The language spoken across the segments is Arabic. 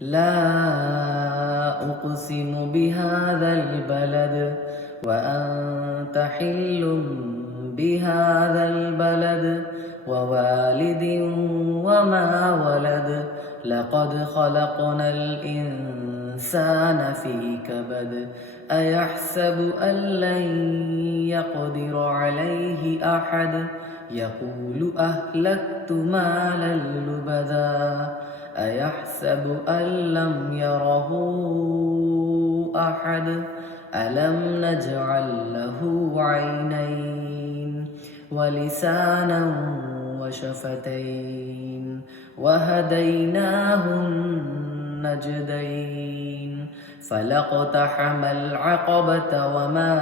لا أقسم بهذا البلد وأنت حل بهذا البلد ووالد وما ولد لقد خلقنا الإنسان في كبد أيحسب أن لن يقدر عليه أحد يقول أهلكت مالا لبدا أيحسب أن لم يره أحد ألم نجعل له عينين ولسانا وشفتين وهديناه النجدين فلاقتحم العقبة وما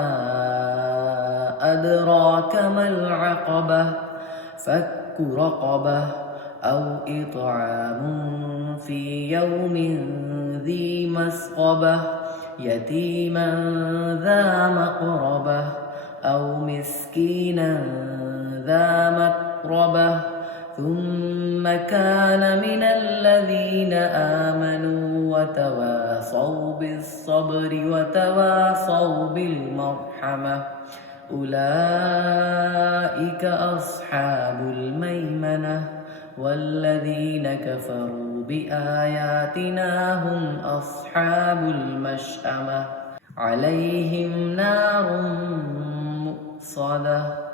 أدراك ما العقبة فك رقبة أو إطعام في يوم ذي مسغبة يتيما ذا مقربة أو مسكينا ذا متربة ثم كان من الذين آمنوا وتواصوا بالصبر وتواصوا بالمرحمة أولئك أصحاب الميمنة والذين كفروا بآياتنا هم أصحاب المشأمة عليهم نار مؤصدة